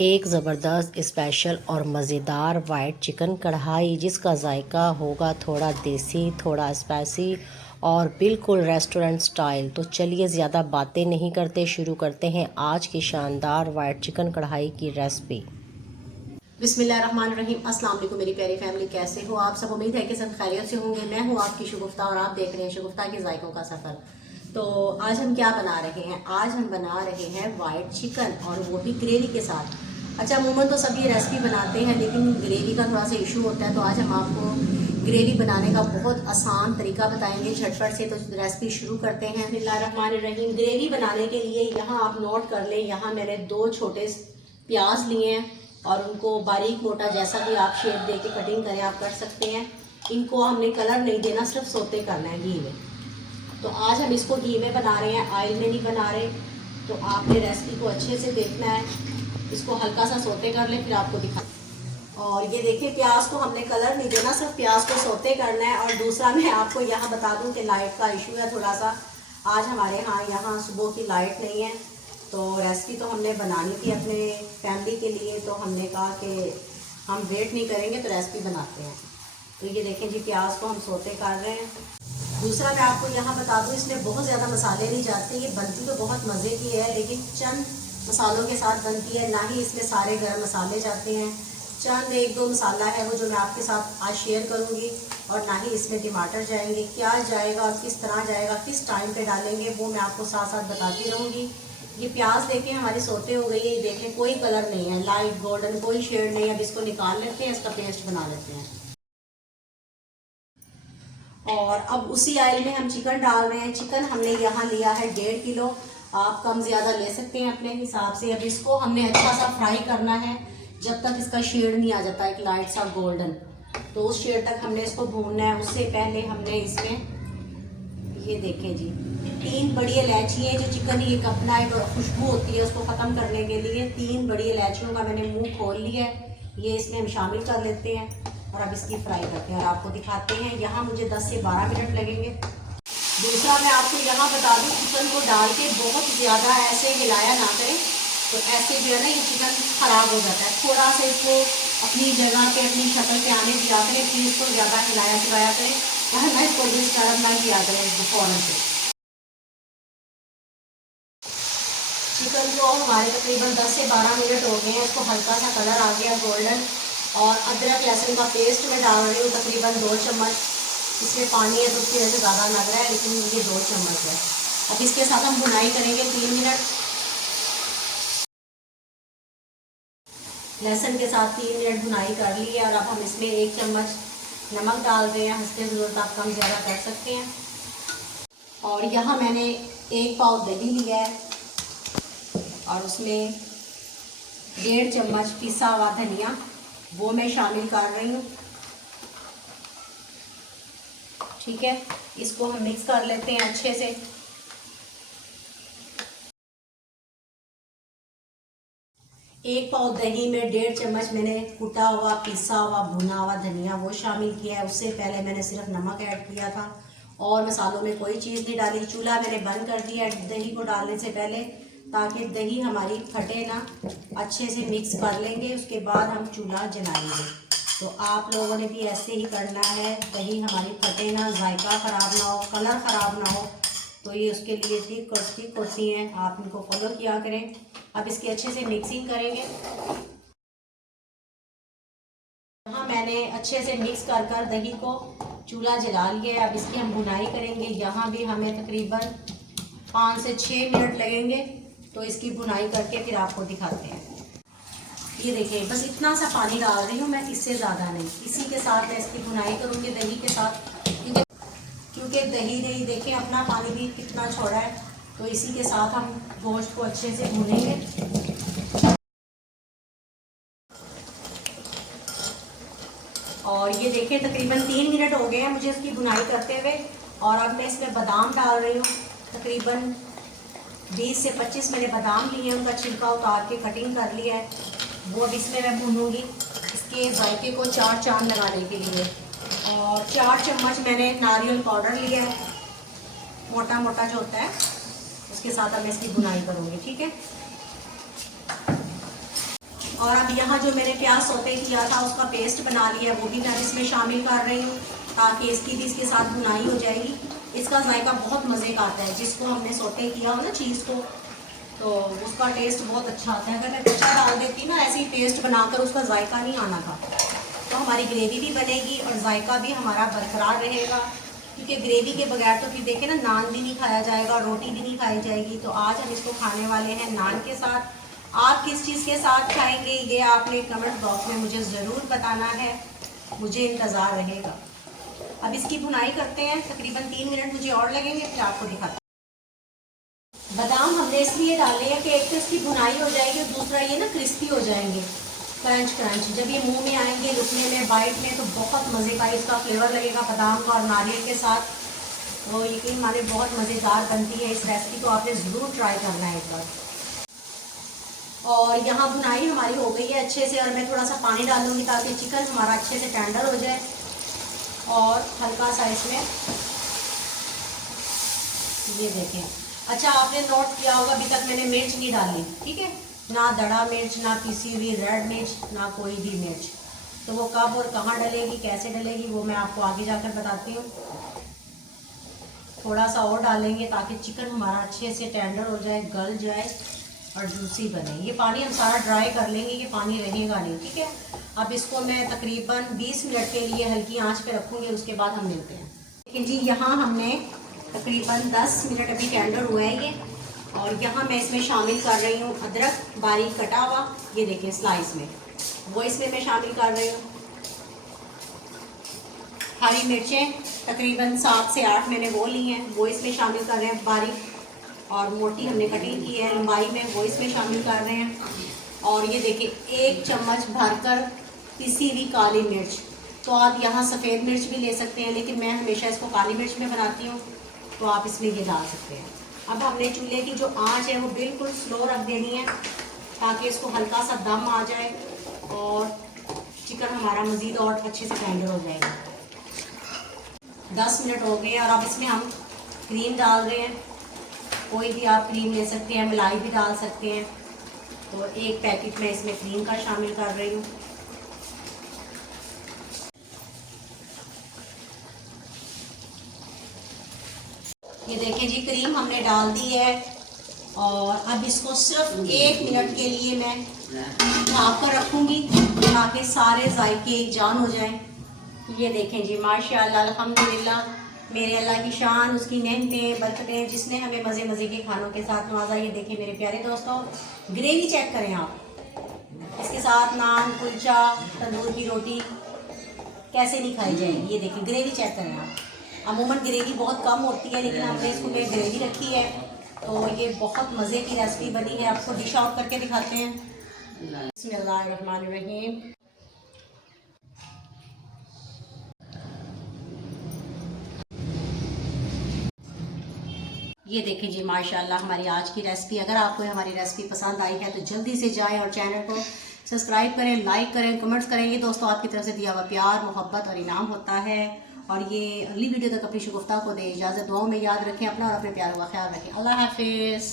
एक ज़बरदस्त स्पेशल और मज़ेदार वाइट चिकन कढ़ाई जिसका जायका होगा थोड़ा देसी, थोड़ा स्पाइसी और बिल्कुल रेस्टोरेंट स्टाइल। तो चलिए ज़्यादा बातें नहीं करते, शुरू करते हैं आज की शानदार वाइट चिकन कढ़ाई की रेसिपी। बिस्मिल्लाहिर्रहमानिर्रहीम। अस्सलाम वालेकुम मेरी प्यारी फैमिली, कैसे हो आप सब? उम्मीद है कि सब खैरियत से होंगे। मैं हूँ आपकी शगुफ्ता और आप देख रहे हैं शगुफ्ता के जायकों का सफ़र। तो आज हम क्या बना रहे हैं? आज हम बना रहे हैं वाइट चिकन और वो भी ग्रेवी के साथ। अच्छा, अमूमन तो सब ये रेसिपी बनाते हैं लेकिन ग्रेवी का थोड़ा सा इशू होता है, तो आज हम आपको ग्रेवी बनाने का बहुत आसान तरीका बताएंगे झटपट से। तो रेसिपी शुरू करते हैं। बिस्मिल्लाहिर्रहमानिर्रहीम। ग्रेवी बनाने के लिए यहाँ आप नोट कर लें, यहाँ मैंने 2 छोटे प्याज लिए हैं और उनको बारीक मोटा जैसा भी आप शेप दे के कटिंग करें आप कर सकते हैं। इनको हमने कलर नहीं देना, सिर्फ सोते करना है घी में। तो आज हम इसको घी में बना रहे हैं, ऑयल में नहीं बना रहे। तो आपने रेसिपी को अच्छे से देखना है। इसको हल्का सा सोते कर ले, फिर आपको दिखा। और ये देखिए, प्याज को हमने कलर नहीं देना, सिर्फ प्याज को सोते करना है। और दूसरा मैं आपको यहाँ बता दूँ कि लाइट का इशू है थोड़ा सा। आज हमारे यहाँ सुबह की लाइट नहीं है, तो रेसिपी तो हमने बनानी थी अपने फैमिली के लिए, तो हमने कहा कि हम वेट नहीं करेंगे तो रेसिपी बनाते हैं। तो ये देखें जी, प्याज को हम सोते कर रहे हैं। दूसरा मैं आपको यहाँ बता दूँ, इसमें बहुत ज़्यादा मसाले नहीं जाते। ये बनती तो बहुत मज़े की है लेकिन चंद मसालों के साथ बनती है, ना ही इसमें सारे गर्म मसाले जाते हैं। चंद 1-2 मसाला है वो जो मैं आपके साथ आज शेयर करूँगी, और ना ही इसमें टमाटर जाएंगे। क्या जाएगा और किस तरह जाएगा, किस टाइम पे डालेंगे, वो मैं आपको साथ साथ बताती रहूँगी। ये प्याज देखें हमारी सोते हो गई है, देखें कोई कलर नहीं है, लाइट गोल्डन कोई शेड नहीं है। अब इसको निकाल लेते हैं, इसका पेस्ट बना लेते हैं। और अब उसी ऑयल में हम चिकन डाल रहे हैं। चिकन हमने यहाँ लिया है 1.5 किलो, आप कम ज़्यादा ले सकते हैं अपने हिसाब से। अब इसको हमने अच्छा सा फ्राई करना है जब तक इसका शेड नहीं आ जाता एक लाइट सा गोल्डन। तो उस शेड तक हमने इसको भूनना है। उससे पहले हमने इसमें ये देखें जी, 3 बड़ी इलायची है। जो चिकन एक अपना एक खुशबू होती है उसको ख़त्म करने के लिए 3 बड़ी इलायचियों का मैंने मुंह खोल लिया है। ये इसमें हम शामिल कर लेते हैं और अब इसकी फ्राई करते हैं और आपको दिखाते हैं। यहाँ मुझे 10 से 12 मिनट लगेंगे। दूसरा मैं आपको यहाँ बता दूँ, चिकन को डाल के बहुत ज़्यादा ऐसे हिलाया ना करें, तो ऐसे जो है ना ये चिकन ख़राब हो जाता है। थोड़ा सा इसको अपनी जगह पे अपनी शक्ल पे आने दिया करें, फिर इसको ज़्यादा हिलाया चलाया करें, ना इसको डिस्टर्ब ना किया करें फ़ौरन से। चिकन को हमारे तकरीबन 10 से 12 मिनट हो गए हैं। इसको हल्का सा कलर आ गया गोल्डन। और अदरक लहसुन का पेस्ट मैं डाल रही हूँ तकरीबन 2 चम्मच। इसमें पानी है तो उसकी वजह से ज़्यादा लग रहा है, लेकिन ये 2 चम्मच है। अब इसके साथ हम भुनाई करेंगे 3 मिनट। लहसुन के साथ 3 मिनट भुनाई कर ली है और अब हम इसमें 1 चम्मच नमक डाल रहे हैं। हंसते ज़रूरत आप कम ज़्यादा कर सकते हैं। और यहाँ मैंने 1 पाव दही लिया है और उसमें 1.5 चम्मच पिसा हुआ धनिया वो मैं शामिल कर रही हूँ। ठीक है, इसको हम मिक्स कर लेते हैं अच्छे से। एक पाव दही में 1.5 चम्मच मैंने कुटा हुआ पिसा हुआ भुना हुआ धनिया वो शामिल किया है। उससे पहले मैंने सिर्फ नमक ऐड किया था और मसालों में कोई चीज़ नहीं डाली। चूल्हा मैंने बंद कर दिया दही को डालने से पहले, ताकि दही हमारी फटे ना। अच्छे से मिक्स कर लेंगे, उसके बाद हम चूल्हा जलाएंगे। तो आप लोगों ने भी ऐसे ही करना है, दही हमारी फटे ना, जायका ख़राब ना हो, कलर ख़राब ना हो। तो ये उसके लिए टिक होती हैं, आप इनको फॉलो किया करें। अब इसकी अच्छे से मिक्सिंग करेंगे। हाँ, मैंने अच्छे से मिक्स कर दही को चूल्हा जला लिया है। अब इसकी हम भुनाई करेंगे। यहाँ भी हमें तकरीबन 5 से 6 मिनट लगेंगे। तो इसकी भुनाई करके फिर आपको दिखाते हैं। ये देखिए, बस इतना सा पानी डाल रही हूँ मैं, इससे ज़्यादा नहीं। इसी के साथ मैं इसकी भुनाई करूँगी दही के साथ, क्योंकि दही नहीं देखें अपना पानी भी कितना छोड़ा है। तो इसी के साथ हम गोश्त को अच्छे से भूनेंगे। और ये देखें तकरीबन 3 मिनट हो गए हैं मुझे इसकी भुनाई करते हुए। और अब मैं इसमें बादाम डाल रही हूँ। तकरीबन 20 से 25 मैंने बादाम लिए हैं, उनका छिलका उतार के कटिंग कर लिया है। वो अब इसमें मैं भूनूंगी इसके जायके को 4 चांद लगाने के लिए। और 4 चम्मच मैंने नारियल पाउडर लिया है, मोटा मोटा जो होता है, उसके साथ अब मैं इसकी भुनाई करूँगी। ठीक है, और अब यहाँ जो मैंने प्याज सौते किया था उसका पेस्ट बना लिया, वो भी मैं इसमें शामिल कर रही हूँ ताकि इसकी भी इसके साथ भुनाई हो जाएगी। इसका जायका बहुत मज़े का आता है, जिसको हमने सौते किया हो ना चीज़ को, तो उसका टेस्ट बहुत अच्छा आता है। अगर मैं कच्चा डाल देती ना ऐसे ही पेस्ट बनाकर, उसका जायका नहीं आना था। तो हमारी ग्रेवी भी बनेगी और जायका भी हमारा बरकरार रहेगा, क्योंकि ग्रेवी के बगैर तो फिर देखें ना नान भी नहीं खाया जाएगा, रोटी भी नहीं खाई जाएगी। तो आज हम इसको खाने वाले हैं नान के साथ। आप किस चीज़ के साथ खाएंगे ये आपने कमेंट बॉक्स में मुझे ज़रूर बताना है, मुझे इंतज़ार रहेगा। अब इसकी भुनाई करते हैं, तकरीबन 3 मिनट मुझे और लगेंगे, फिर आपको दिखाते हैं। बादाम हमने इसलिए डाले हैं कि एक तो इसकी भुनाई हो जाएगी और दूसरा ये ना क्रिस्पी हो जाएंगे, क्रंच क्रंच। जब ये मुंह में आएंगे रुकने में, बाइट में, तो बहुत मज़े का इसका फ्लेवर लगेगा बादाम का और नारियल के साथ। तो यकीन हमारे बहुत मज़ेदार बनती है इस रेसिपी, तो आपने ज़रूर ट्राई करना है एक बार। और यहाँ भुनाई हमारी हो गई है अच्छे से, और मैं थोड़ा सा पानी डालूंगी ताकि चिकन हमारा अच्छे से टेंडर हो जाए। और हल्का सा इसमें ये देखें, अच्छा आपने नोट किया होगा अभी तक मैंने मिर्च नहीं डाली, ठीक है, ना दड़ा मिर्च, ना पिसी हुई रेड मिर्च, ना कोई भी मिर्च। तो वो कब और कहाँ डलेगी, कैसे डलेगी, वो मैं आपको आगे जाकर बताती हूँ। थोड़ा सा और डालेंगे ताकि चिकन हमारा अच्छे से टेंडर हो जाए, गल जाए और जूसी बने। ये पानी हम सारा ड्राई कर लेंगे, ये पानी रहेगा नहीं, ठीक है। अब इसको मैं तकरीबन 20 मिनट के लिए हल्की आंच पे रखूँगी, उसके बाद हम मिलते हैं। लेकिन जी यहाँ हमने तकरीबन 10 मिनट अभी टेंडर हुआ है ये, और यहाँ मैं इसमें शामिल कर रही हूँ अदरक बारीक कटा हुआ, ये देखिए स्लाइस में, वो इसमें मैं शामिल कर रही हूँ। हरी मिर्चें तकरीबन 7 से 8 मैंने वो ली हैं, वो इसमें शामिल कर रहे हैं बारीक, और मोटी हमने कटिंग की है लंबाई में, वो इसमें शामिल कर रहे हैं। और ये देखिए 1 चम्मच भरकर पिसी हुई काली मिर्च। तो आप यहाँ सफ़ेद मिर्च भी ले सकते हैं, लेकिन मैं हमेशा इसको काली मिर्च में बनाती हूँ, तो आप इसमें ये डाल सकते हैं। अब हमने चूल्हे की जो आंच है वो बिल्कुल स्लो रख देनी है ताकि इसको हल्का सा दम आ जाए और चिकन हमारा मज़ीद और अच्छे से टेंडर हो जाएगा। 10 मिनट हो गए और अब इसमें हम क्रीम डाल रहे हैं। कोई भी आप क्रीम ले सकते हैं, मलाई भी डाल सकते हैं। तो 1 पैकेट मैं इसमें क्रीम का शामिल कर रही हूँ। ये देखें जी क्रीम हमने डाल दी है, और अब इसको सिर्फ 1 मिनट के लिए मैं ढक कर रखूँगी ताकि सारे जायके एक जान हो जाएं। ये देखें जी माशाअल्लाह अल्हम्दुलिल्लाह, मेरे अल्लाह की शान, उसकी नेमतें बरकतें, जिसने हमें मज़े मज़े के खानों के साथ नवाजा। ये देखें मेरे प्यारे दोस्तों, ग्रेवी चेक करें आप, इसके साथ नान, कुलचा, तंदूर की रोटी कैसे नहीं खाई जाएगी। ये देखिए ग्रेवी चेक करें आप। अमूमन ग्रेवी बहुत कम होती है, लेकिन हमने इसको में ग्रेवी रखी है, तो ये बहुत मज़े की रेसिपी बनी है। आपको डिश आउट करके दिखाते हैं। बिस्मिल्लाहिर्रहमानिर्रहीम। ये देखें जी माशाल्लाह हमारी आज की रेसिपी। अगर आपको हमारी रेसिपी पसंद आई है तो जल्दी से जाएं और चैनल को सब्सक्राइब करें, लाइक करें, कमेंट्स करें। ये दोस्तों आपकी तरफ से दिया हुआ प्यार, मोहब्बत और इनाम होता है। और ये अगली वीडियो तक अपनी शुगुफ्ता को दे इजाज़त। दुआओं में याद रखें अपना और अपने प्यारों का ख्याल रखें। अल्लाह हाफिज़।